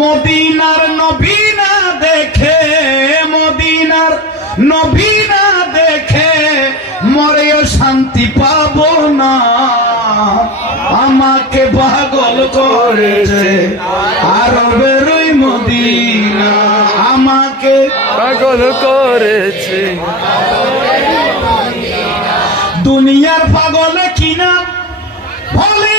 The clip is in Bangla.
মদিনার নবী না দেখে, মদিনার নবী না দেখে মরেও শান্তি পাবো না। আমাকে পাগল করেছে আরবের ওই মদিনা, আমাকে পাগল করেছে। দুনিয়ার পাগলে কিনা বলে